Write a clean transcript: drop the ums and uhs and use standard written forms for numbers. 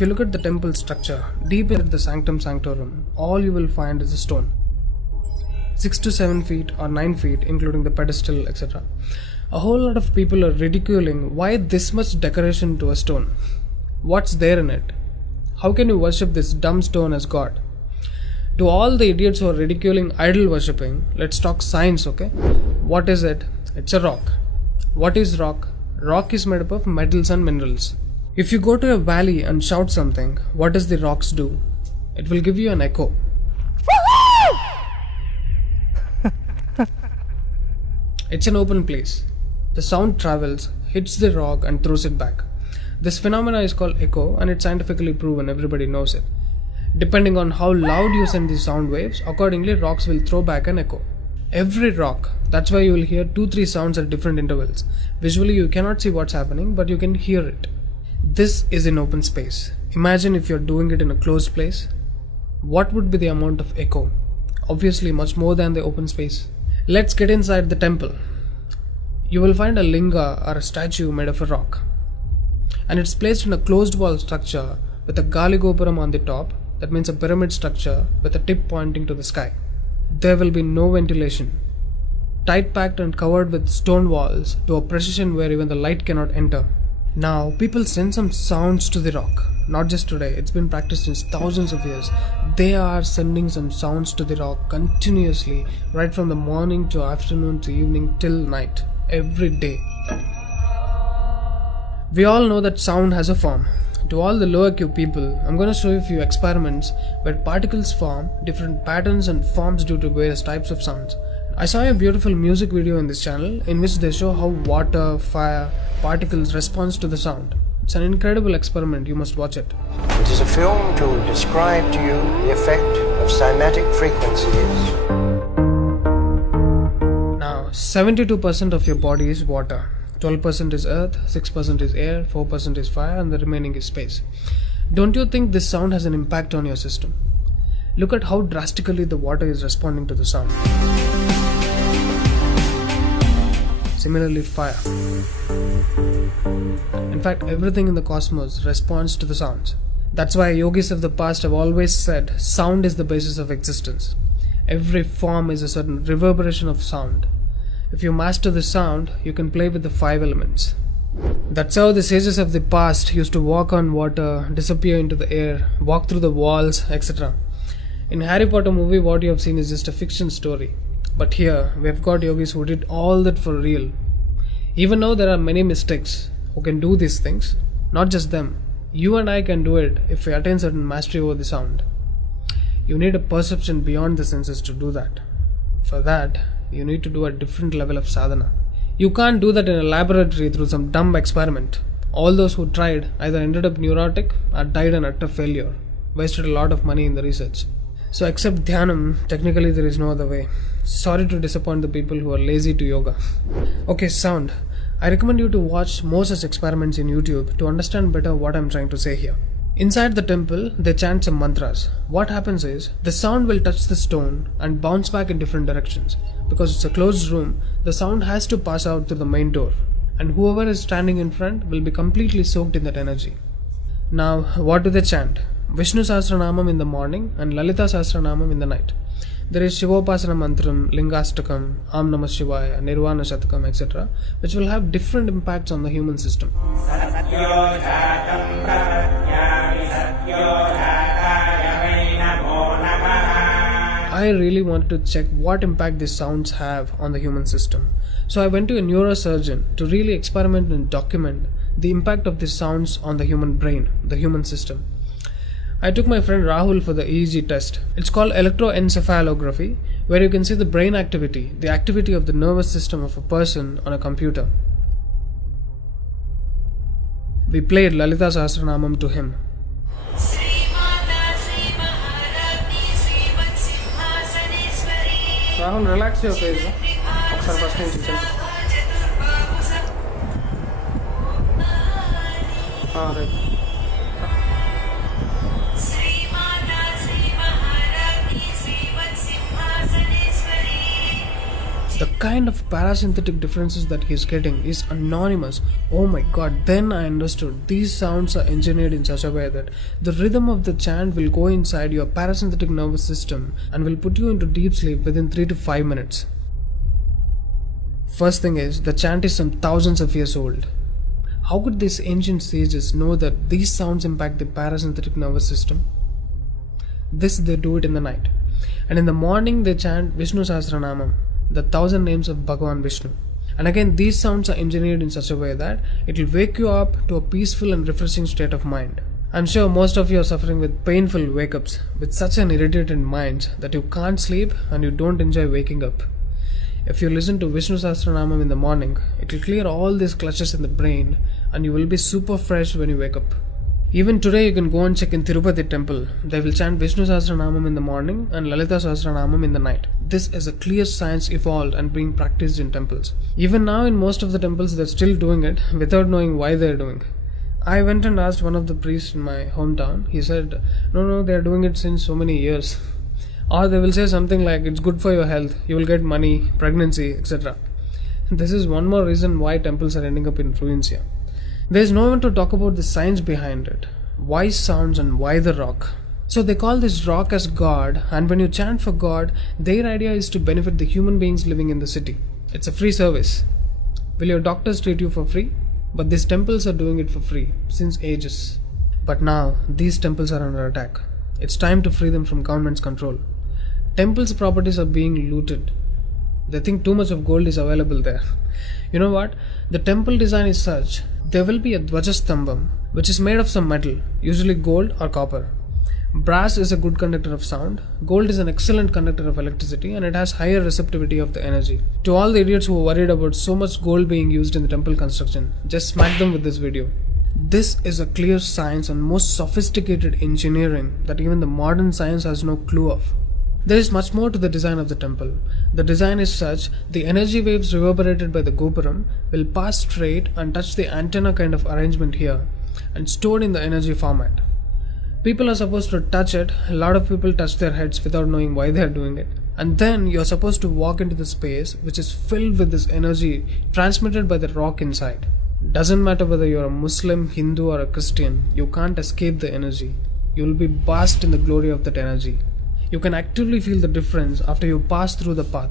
If you look at the temple structure, deep in the sanctum sanctorum, all you will find is a stone. 6 to 7 feet or 9 feet, including the pedestal, etc. A whole lot of people are ridiculing why this much decoration to a stone. What's there in it? How can you worship this dumb stone as God? To all the idiots who are ridiculing idol worshipping, let's talk science, okay? What is it? It's a rock. What is rock? Rock is made up of metals and minerals. If you go to a valley and shout something, what does the rocks do? It will give you an echo. It's an open place. The sound travels, hits the rock and throws it back. This phenomena is called echo and it's scientifically proven, everybody knows it. Depending on how loud you send the sound waves, accordingly rocks will throw back an echo. Every rock, that's why you will hear 2-3 sounds at different intervals. Visually you cannot see what's happening, but you can hear it. This is in open space. Imagine if you're doing it in a closed place. What would be the amount of echo? Obviously much more than the open space. Let's get inside the temple. You will find a linga or a statue made of a rock. And it's placed in a closed wall structure with a Galigopuram on the top. That means a pyramid structure with a tip pointing to the sky. There will be no ventilation. Tight packed and covered with stone walls to a precision where even the light cannot enter. Now people send some sounds to the rock. Not just today, it's been practiced since thousands of years. They are sending some sounds to the rock continuously, right from the morning to afternoon to evening till night, every day. We all know that sound has a form. To all the low IQ people, I'm going to show you a few experiments where particles form different patterns and forms due to various types of sounds. I saw a beautiful music video in this channel in which they show how water, fire, particles respond to the sound. It's an incredible experiment, you must watch it. It is a film to describe to you the effect of cymatic frequencies. Now, 72% of your body is water. 12% is earth, 6% is air, 4% is fire and the remaining is space. Don't you think this sound has an impact on your system? Look at how drastically the water is responding to the sound. Similarly, fire. In fact, everything in the cosmos responds to the sounds. That's why yogis of the past have always said sound is the basis of existence. Every form is a certain reverberation of sound. If you master the sound, you can play with the 5 elements. That's how the sages of the past used to walk on water, disappear into the air, walk through the walls, etc. In Harry Potter movie, what you have seen is just a fiction story. But here, we have got yogis who did all that for real. Even though there are many mystics who can do these things, not just them, you and I can do it if we attain certain mastery over the sound. You need a perception beyond the senses to do that. For that, you need to do a different level of sadhana. You can't do that in a laboratory through some dumb experiment. All those who tried either ended up neurotic or died an utter failure, wasted a lot of money in the research. So except dhyanam, technically there is no other way. Sorry to disappoint the people who are lazy to yoga. Okay, sound. I recommend you to watch more such experiments in YouTube to understand better what I'm trying to say here. Inside the temple, they chant some mantras. What happens is, the sound will touch the stone and bounce back in different directions. Because it's a closed room, the sound has to pass out through the main door. And whoever is standing in front will be completely soaked in that energy. Now, what do they chant? Vishnu Sahasranamam in the morning and Lalita Sahasranamam in the night. There is Shivopasana Mantram, Lingastakam, Am Namah Shivaya, Nirvana Shatakam, etc., which will have different impacts on the human system. I really wanted to check what impact these sounds have on the human system. So I went to a neurosurgeon to really experiment and document the impact of these sounds on the human brain, the human system. I took my friend Rahul for the EEG test. It's called electroencephalography, where you can see the brain activity, the activity of the nervous system of a person on a computer. We played Lalita Sahasranamam to him. Rahul, relax your face. Right. The kind of parasympathetic differences that he's getting is anonymous. Oh my god, then I understood. These sounds are engineered in such a way that the rhythm of the chant will go inside your parasympathetic nervous system and will put you into deep sleep within 3 to 5 minutes. First thing is, the chant is some thousands of years old. How could these ancient sages know that these sounds impact the parasympathetic nervous system? This they do it in the night. And in the morning they chant Vishnu Sahasranamam, the 1000 names of Bhagavan Vishnu. And again, these sounds are engineered in such a way that it will wake you up to a peaceful and refreshing state of mind. I'm sure most of you are suffering with painful wake-ups, with such an irritated mind that you can't sleep and you don't enjoy waking up. If you listen to Vishnu Sahasranamam in the morning, it will clear all these clutches in the brain and you will be super fresh when you wake up. Even today you can go and check in Tirupati temple. They will chant Vishnu Sahasranamam in the morning and Lalita Sahasranamam in the night. This is a clear science evolved and being practiced in temples. Even now in most of the temples they're still doing it without knowing why they're doing. I went and asked one of the priests in my hometown. He said, no, they're doing it since so many years. Or they will say something like, it's good for your health, you will get money, pregnancy, etc. This is one more reason why temples are ending up in ruins here. There is no one to talk about the science behind it. Why sounds and why the rock? So they call this rock as God, and when you chant for God, their idea is to benefit the human beings living in the city. It's a free service. Will your doctors treat you for free? But these temples are doing it for free, since ages. But now, these temples are under attack. It's time to free them from government's control. Temples' properties are being looted. They think too much of gold is available there. You know what? The temple design is such, there will be a Dvajastambham, which is made of some metal, usually gold or copper. Brass is a good conductor of sound, gold is an excellent conductor of electricity, and it has higher receptivity of the energy. To all the idiots who are worried about so much gold being used in the temple construction, just smack them with this video. This is a clear science and most sophisticated engineering that even the modern science has no clue of. There is much more to the design of the temple. The design is such, the energy waves reverberated by the gopuram will pass straight and touch the antenna kind of arrangement here and stored in the energy format. People are supposed to touch it. A lot of people touch their heads without knowing why they are doing it. And then you are supposed to walk into the space which is filled with this energy transmitted by the rock inside. Doesn't matter whether you are a Muslim, Hindu or a Christian, you can't escape the energy. You will be bathed in the glory of that energy. You can actively feel the difference after you pass through the path.